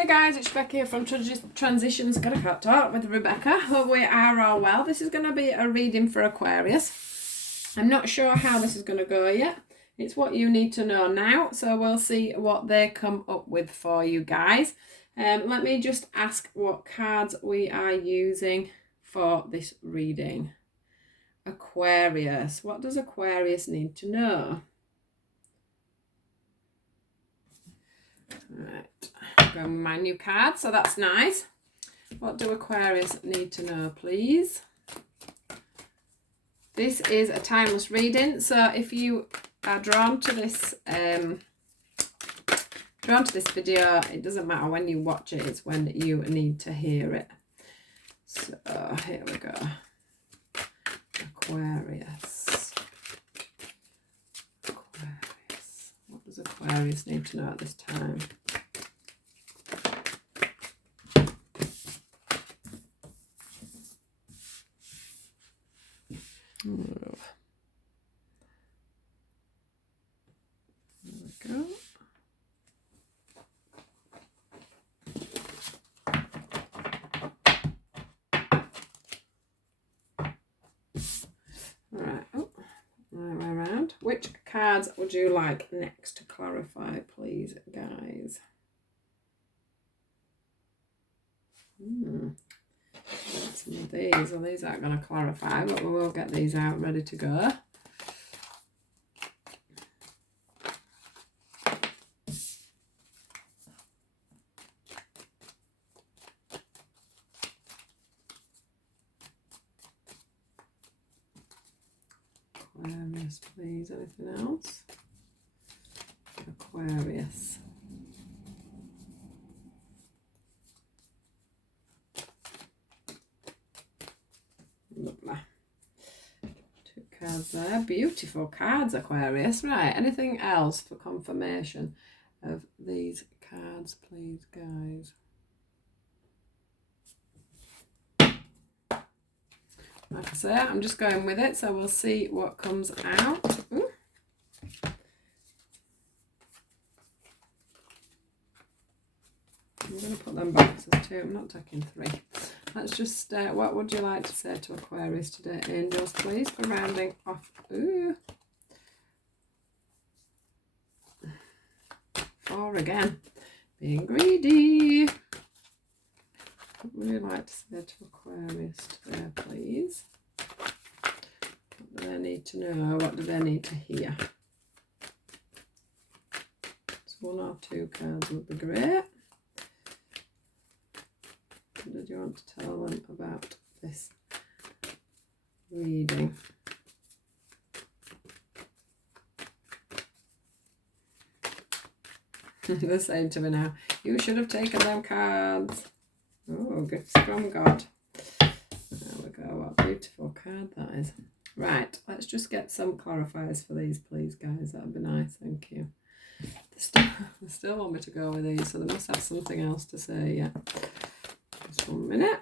Hey guys, it's Rebecca here from Transitions Gotta Cut Talk with Rebecca. Hope we are all well. This is going to be a reading for Aquarius. I'm not sure how this is going to go yet. It's what you need to know now, so we'll see what they come up with for you guys. Let me just ask what cards we are using for this reading. Aquarius. What does Aquarius need to know? Right. Go with my new card, so that's nice. What do Aquarius need to know, please? This is a timeless reading, so if you are drawn to this video, it doesn't matter when you watch it, it's when you need to hear it. So here we go. Aquarius. What does Aquarius need to know at this time? There we go. Right, right way around. Which cards would you like next to clarify, please, guys? Some of these. Well, these aren't going to clarify, but we will get these out ready to go. Aquarius, please. Anything else? Aquarius. Lovely. 2 cards there. Beautiful cards, Aquarius. Right, anything else for confirmation of these cards, please, guys? Like I say, I'm just going with it, so we'll see what comes out. Ooh. I'm going to put them back as 2. I'm not taking 3. Let's just, what would you like to say to Aquarius today? Angels, please, for rounding off. Ooh. 4 again. Being greedy. What would you like to say to Aquarius today, please? What do they need to know? What do they need to hear? So 1 or 2 cards would be great. What did you want to tell them about this reading? They're saying to me now, you should have taken them cards. Oh, gifts from God. There we go. What a beautiful card that is. Right, let's just get some clarifiers for these, please, guys. That would be nice. Thank you. They still want me to go with these, so they must have something else to say. Yeah. Just 1 minute.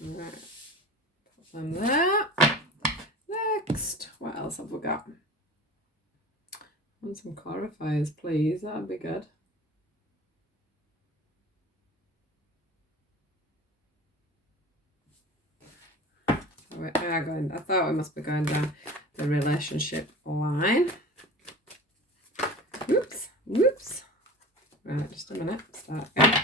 Right. Put them there. Next. What else have we got? Want some clarifiers, please. That would be good. We are going. I thought we must be going down the relationship line. Whoops. Right, just a minute. Start again.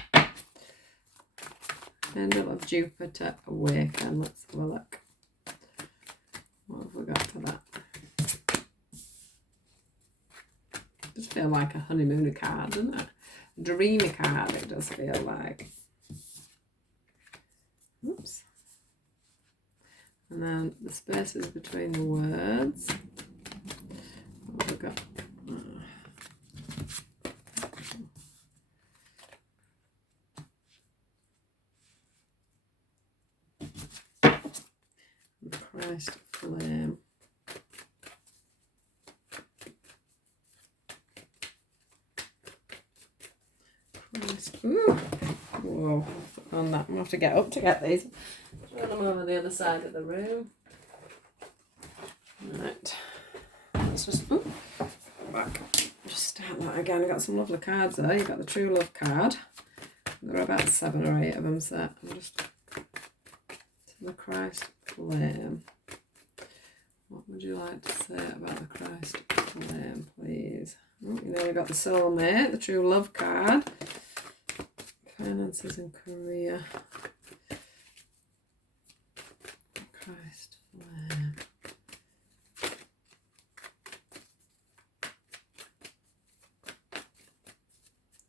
Angel of Jupiter awaken. Let's have a look. What have we got for that? Does feel like a honeymooner card, doesn't it? A dreamy card, it does feel like. Oops. And then the spaces between the words. What have we got? Christ flame. Christ. Ooh. Whoa. On that. I'm going to have to get up to get these. Throw them over the other side of the room. Right. Let's just back. Just start that again. I've got some lovely cards there. You've got the True Love card. There are about 7 or 8 of them, so I'm just to the Christ Flame. What would you like to say about the Christ Flame, please? Oh, you nearly got the Soulmate, the True Love card. Finances and career. Christ Flame.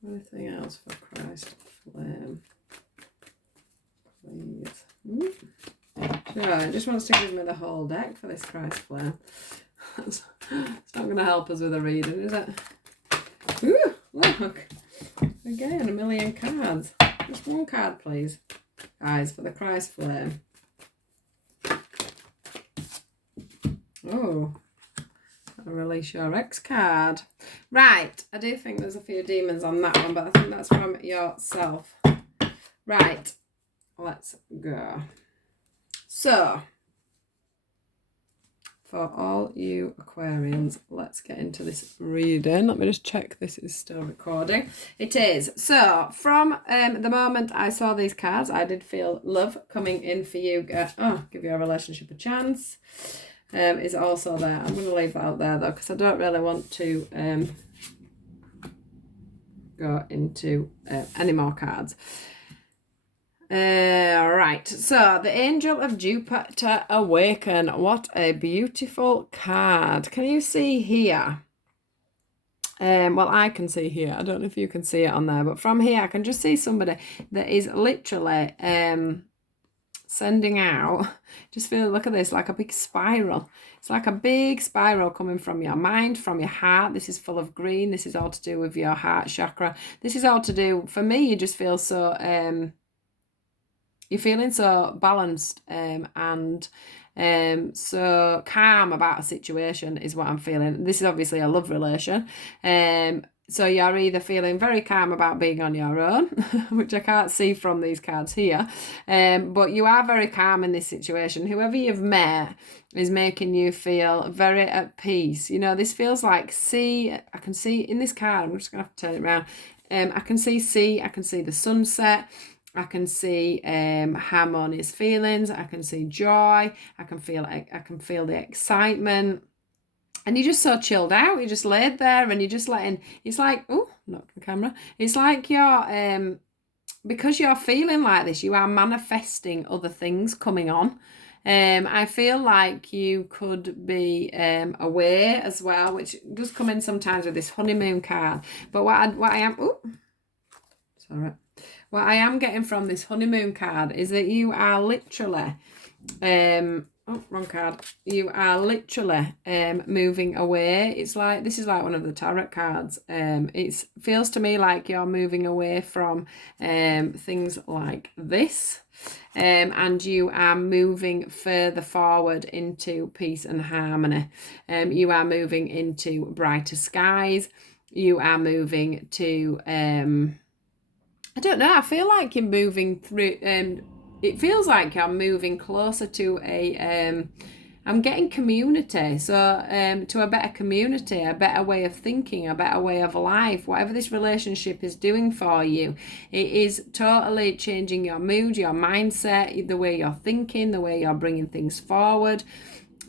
Anything else for Christ Flame? Please. Sure, it just wants to give me the whole deck for this Christ Flame. It's not going to help us with a reading, is it? Ooh, look. Again, 1 million cards. Just one card, please. Guys, for the Christ Flame. Oh. Release your ex card. Right, I do think there's a few demons on that one, but I think that's from yourself. Right, let's go. So, for all you Aquarians, let's get into this reading. Let me just check this is still recording. It is. So, from the moment I saw these cards, I did feel love coming in for you. Give your relationship a chance. Is also there. I'm going to leave that out there though, because I don't really want to go into any more cards. Right, so the Angel of Jupiter Awaken. What a beautiful card. Can you see here? Well, I can see here. I don't know if you can see it on there, but from here I can just see somebody that is literally sending out, just feel, look at this, like a big spiral. It's like a big spiral coming from your mind, from your heart. This is full of green. This is all to do with your heart chakra. This is all to do, for me, you just feel so, you're feeling so balanced and so calm about a situation is what I'm feeling. This is obviously a love relation. So you're either feeling very calm about being on your own, which I can't see from these cards here, but you are very calm in this situation. Whoever you've met is making you feel very at peace. You know, this feels like sea. I can see in this card, I'm just going to have to turn it around. I can see sea, I can see the sunset. I can see harmonious feelings. I can see joy. I can feel the excitement. And you're just so chilled out. You're just laid there and you're just letting, it's like, oh, not the camera. It's like you're, because you're feeling like this, you are manifesting other things coming on. I feel like you could be away as well, which does come in sometimes with this honeymoon card. But what I am getting from this honeymoon card is that you are literally, wrong card. You are literally moving away. It's like, this is like one of the tarot cards. It feels to me like you're moving away from things like this. And you are moving further forward into peace and harmony. You are moving into brighter skies. You are moving to, I don't know, I feel like you're moving through, it feels like you're moving closer to a, I'm getting community, so to a better community, a better way of thinking, a better way of life. Whatever this relationship is doing for you, it is totally changing your mood, your mindset, the way you're thinking, the way you're bringing things forward.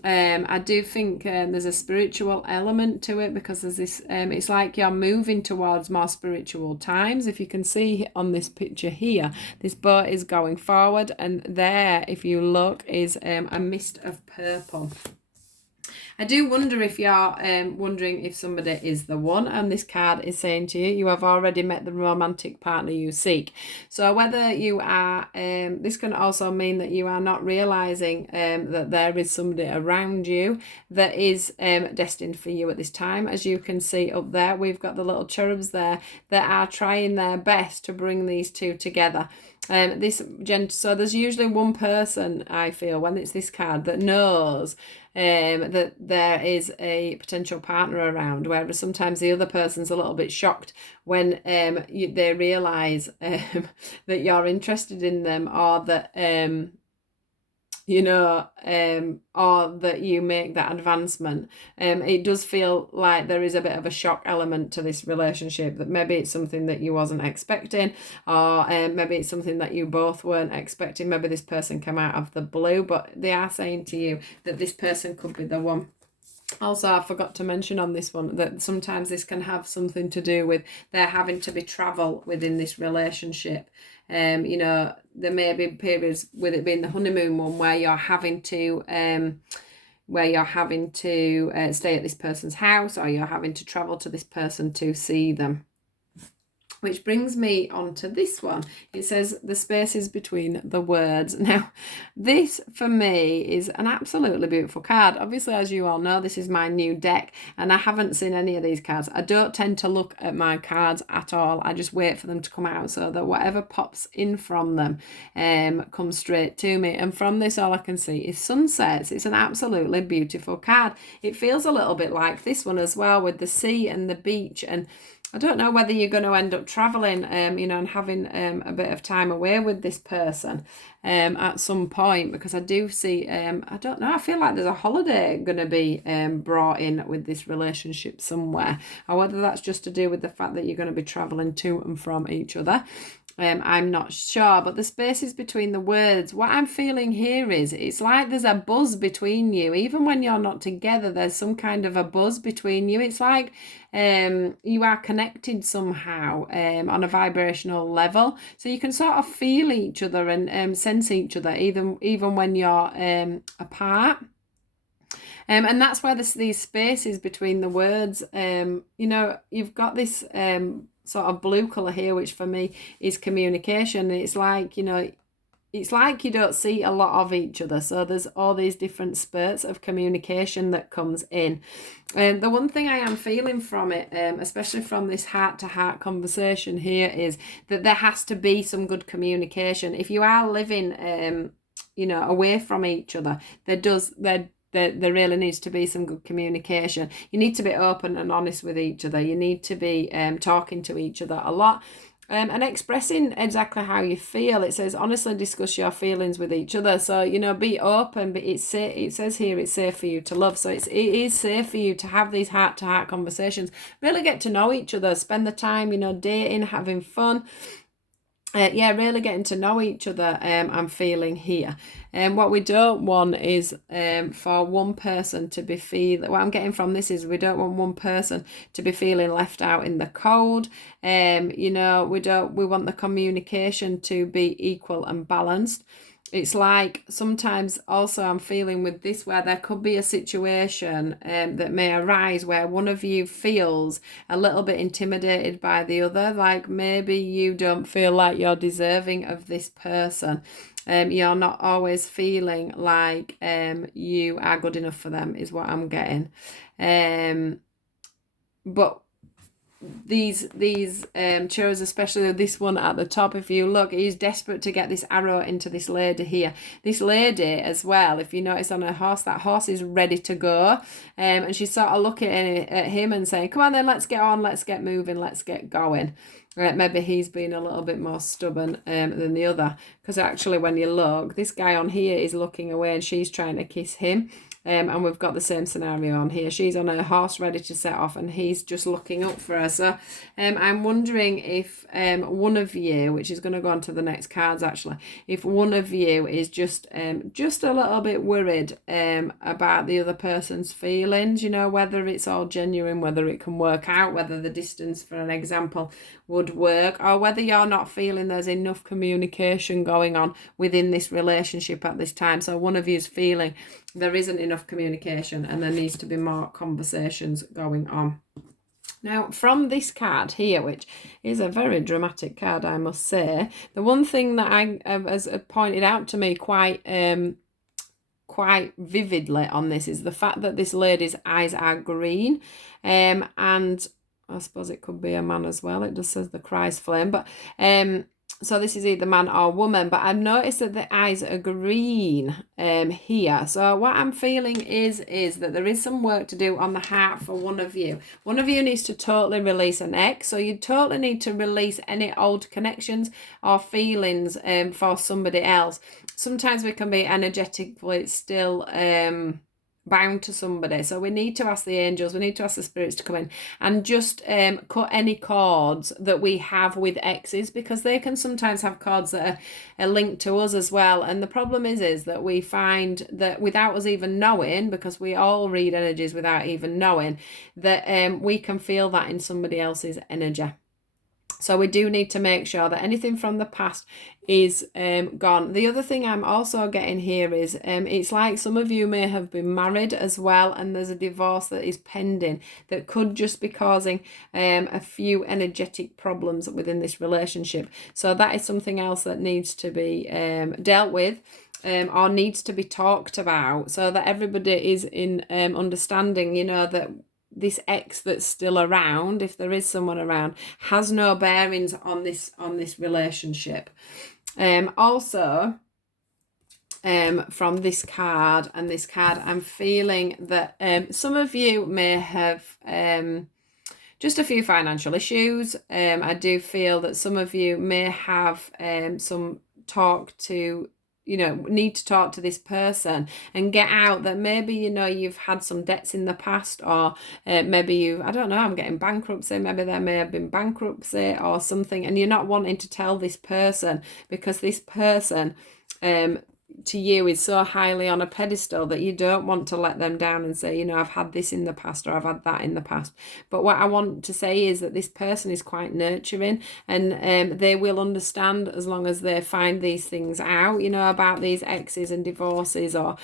I do think there's a spiritual element to it, because there's this, it's like you're moving towards more spiritual times. If you can see on this picture here, this boat is going forward, and there, if you look, is a mist of purple. I do wonder if you're wondering if somebody is the one, and this card is saying to you, you have already met the romantic partner you seek. So whether you are, this can also mean that you are not realising that there is somebody around you that is destined for you at this time. As you can see up there, we've got the little cherubs there that are trying their best to bring these two together. So there's usually one person, I feel, when it's this card, that knows that there is a potential partner around, whereas sometimes the other person's a little bit shocked when they realise that you're interested in them, or that or that you make that advancement. It does feel like there is a bit of a shock element to this relationship, that maybe it's something that you wasn't expecting, or maybe it's something that you both weren't expecting. Maybe this person came out of the blue, but they are saying to you that this person could be the one. Also, I forgot to mention on this one that sometimes this can have something to do with there having to be travel within this relationship. There may be periods with it being the honeymoon one where you're having to stay at this person's house, or you're having to travel to this person to see them. Which brings me on to this one. It says the spaces between the words. Now, this for me is an absolutely beautiful card. Obviously, as you all know, this is my new deck, and I haven't seen any of these cards. I don't tend to look at my cards at all. I just wait for them to come out so that whatever pops in from them comes straight to me. And from this, all I can see is sunsets. It's an absolutely beautiful card. It feels a little bit like this one as well, with the sea and the beach. And I don't know whether you're going to end up traveling, and having a bit of time away with this person at some point, because I do see, I don't know, I feel like there's a holiday going to be brought in with this relationship somewhere, or whether that's just to do with the fact that you're going to be traveling to and from each other. I'm not sure, but the spaces between the words, what I'm feeling here is it's like there's a buzz between you. Even when you're not together, there's some kind of a buzz between you. It's like you are connected somehow on a vibrational level, so you can sort of feel each other and sense each other even when you're apart. And that's where these spaces between the words, you've got this sort of blue colour here, which for me is communication. It's like, it's like you don't see a lot of each other. So there's all these different spurts of communication that comes in. And the one thing I am feeling from it, especially from this heart-to-heart conversation here, is that there has to be some good communication. If you are living, away from each other, there really needs to be some good communication. You need to be open and honest with each other. You need to be talking to each other a lot and expressing exactly how you feel. It says, honestly discuss your feelings with each other. So, be open, but it says here it's safe for you to love. So it is safe for you to have these heart-to-heart conversations. Really get to know each other. Spend the time, dating, having fun. Really getting to know each other. I'm feeling here. And what we don't want is for one person to be feeling, what I'm getting from this is we don't want one person to be feeling left out in the cold. We want the communication to be equal and balanced. It's like sometimes also I'm feeling with this where there could be a situation that may arise where one of you feels a little bit intimidated by the other, like maybe you don't feel like you're deserving of this person. You're not always feeling like you are good enough for them is what I'm getting. But these chairs, especially this one at the top, if you look, he's desperate to get this arrow into this lady here. This lady as well, if you notice on her horse, that horse is ready to go, and she's sort of looking at him and saying, come on then, let's get on, let's get moving, let's get going. Right, maybe he's been a little bit more stubborn than the other, because actually when you look, this guy on here is looking away and she's trying to kiss him. And we've got the same scenario on here. She's on her horse ready to set off and he's just looking up for her. So I'm wondering if one of you, which is going to go on to the next cards actually, if one of you is just a little bit worried about the other person's feelings, whether it's all genuine, whether it can work out, whether the distance, for an example, would work, or whether you're not feeling there's enough communication going on within this relationship at this time. So one of you is feeling there isn't enough communication and there needs to be more conversations going on. Now, from this card here, which is a very dramatic card, I must say, the one thing that I has pointed out to me quite vividly on this is the fact that this lady's eyes are green, and I suppose it could be a man as well. It just says the Christ flame, but So this is either man or woman, but I've noticed that the eyes are green here. So what I'm feeling is that there is some work to do on the heart for one of you. One of you needs to totally release an ex. So you totally need to release any old connections or feelings for somebody else. Sometimes we can be energetically still bound to somebody, so we need to ask the angels, we need to ask the spirits to come in and just cut any cords that we have with exes, because they can sometimes have cords that are linked to us as well. And the problem is that we find that without us even knowing, because we all read energies without even knowing, that we can feel that in somebody else's energy. So we do need to make sure that anything from the past is gone. The other thing I'm also getting here is it's like some of you may have been married as well, and there's a divorce that is pending that could just be causing a few energetic problems within this relationship. So that is something else that needs to be dealt with. Or needs to be talked about, so that everybody is in understanding, you know, that this ex that's still around, if there is someone around, has no bearings on this relationship. Also, from this card and this card, I'm feeling that some of you may have just a few financial issues. I do feel that some of you may have some talk to, you know, need to talk to this person and get out that maybe, you know, you've had some debts in the past, or maybe you, I don't know, I'm getting bankruptcy, maybe there may have been bankruptcy or something, and you're not wanting to tell this person because this person to you is so highly on a pedestal that you don't want to let them down and say, you know, I've had this in the past or I've had that in the past. But what I want to say is that this person is quite nurturing, and they will understand as long as they find these things out, you know, about these exes and divorces, or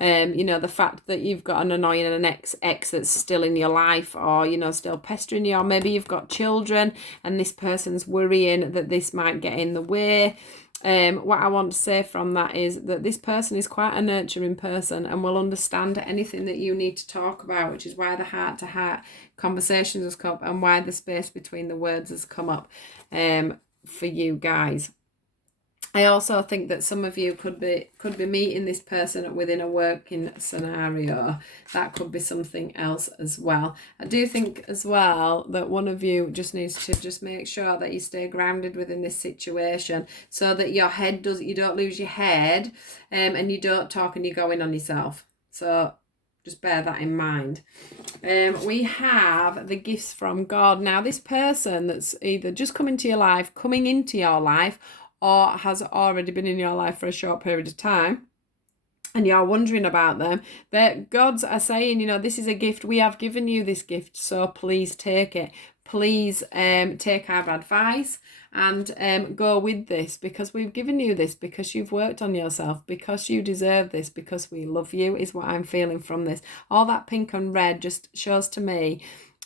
you know, the fact that you've got an annoying and an ex that's still in your life, or, you know, still pestering you, or maybe you've got children and this person's worrying that this might get in the way. What I want to say from that is that this person is quite a nurturing person and will understand anything that you need to talk about, which is why the heart-to-heart conversations has come up and why the space between the words has come up for you guys. I also think that some of you could be meeting this person within a working scenario. That could be something else as well. I do think as well that one of you just needs to just make sure that you stay grounded within this situation, so that your head you don't lose your head, and you don't talk and you go in on yourself. So just bear that in mind. We have the gifts from God. Now, this person that's either just coming into your life, or has already been in your life for a short period of time, and you're wondering about them, that gods are saying, you know, this is a gift. We have given you this gift, so please take it. Please take our advice and go with this, because we've given you this because you've worked on yourself, because you deserve this, because we love you, is what I'm feeling from this. All that pink and red just shows to me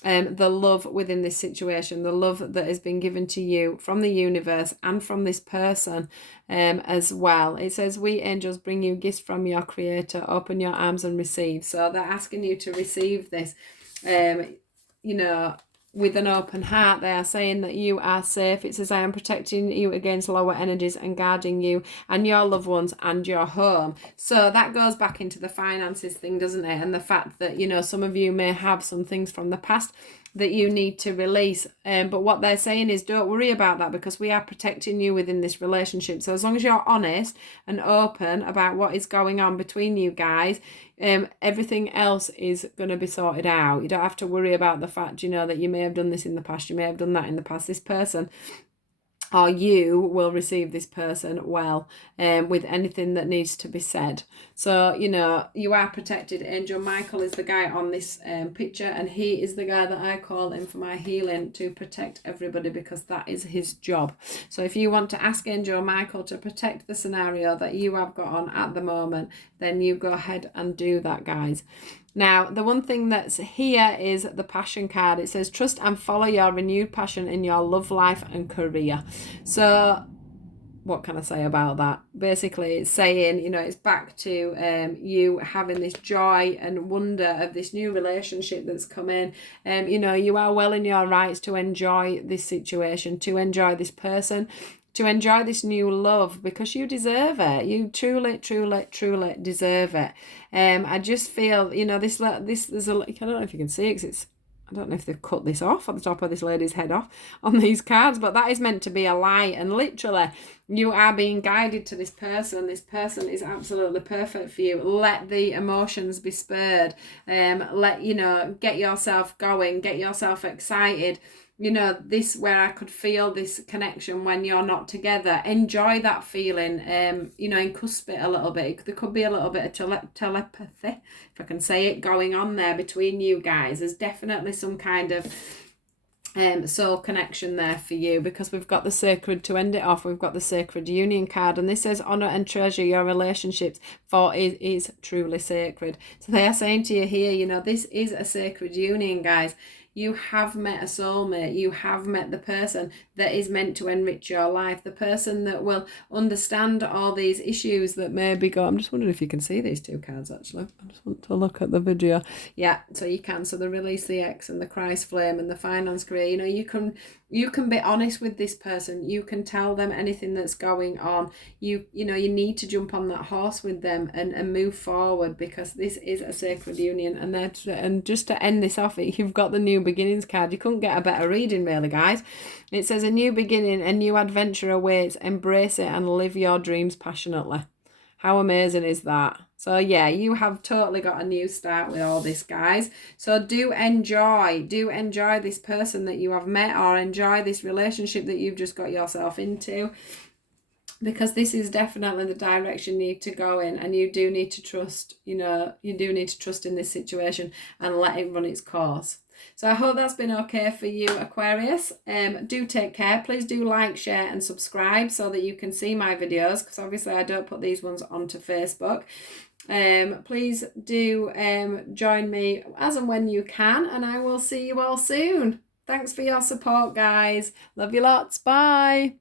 the love within this situation, the love that has been given to you from the universe and from this person as well. It says, we angels bring you gifts from your creator, open your arms and receive. So they're asking you to receive this, you know, with an open heart. They are saying that you are safe. It says, I am protecting you against lower energies and guarding you and your loved ones and your home. So that goes back into the finances thing, doesn't it? And the fact that, you know, some of you may have some things from the past that you need to release. But what they're saying is, don't worry about that, because we are protecting you within this relationship. So as long as you're honest and open about what is going on between you guys, everything else is going to be sorted out. You don't have to worry about the fact, you know, that you may have done this in the past, you may have done that in the past. This person, or you, will receive this person well, with anything that needs to be said. So, you know, you are protected. Angel Michael is the guy on this picture, and he is the guy that I call in for my healing, to protect everybody, because that is his job. So if you want to ask Angel Michael to protect the scenario that you have got on at the moment, then you go ahead and do that, guys. Now, the one thing that's here is the passion card. It says, trust and follow your renewed passion in your love life and career. So what can I say about that? Basically, it's saying, you know, it's back to you having this joy and wonder of this new relationship that's come in. You know, you are well in your rights to enjoy this situation, to enjoy this person, to enjoy this new love, because you deserve it. You truly, truly, truly deserve it. I just feel, you know, there's a, I don't know if you can see it, 'cause it's, I don't know if they've cut this off at the top of this lady's head off on these cards, but that is meant to be a light. And literally, you are being guided to this person. This person is absolutely perfect for you. Let the emotions be spurred. Let, you know, get yourself going, get yourself excited. You know, this where I could feel this connection when you're not together. Enjoy that feeling, you know, encusp it a little bit. There could be a little bit of telepathy, if I can say it, going on there between you guys. There's definitely some kind of soul connection there for you, because we've got the sacred to end it off. We've got the sacred union card, and this says honor and treasure your relationships, for it is truly sacred. So they are saying to you here, you know, this is a sacred union, guys. You have met a soulmate. You have met the person that is meant to enrich your life, the person that will understand all these issues that maybe go. I'm just wondering if you can see these two cards, actually. I just want to look at the video. Yeah, so you can. So the release, the X, and the Christ flame, and the finance career. You know, you can be honest with this person. You can tell them anything that's going on. You know, you need to jump on that horse with them and move forward, because this is a sacred union. And just to end this off, you've got the new beginnings card. You couldn't get a better reading, really, guys. It says a new beginning, a new adventure awaits. Embrace it and live your dreams passionately. How amazing is that? So yeah, you have totally got a new start with all this, guys. So do enjoy this person that you have met, or enjoy this relationship that you've just got yourself into, because this is definitely the direction you need to go in, and you do need to trust, you know, you do need to trust in this situation and let it run its course. So I hope that's been okay for you, Aquarius. Do take care. Please do like, share and subscribe so that you can see my videos, because obviously I don't put these ones onto Facebook. Please do join me as and when you can, and I will see you all soon. Thanks for your support, guys. Love you lots. Bye.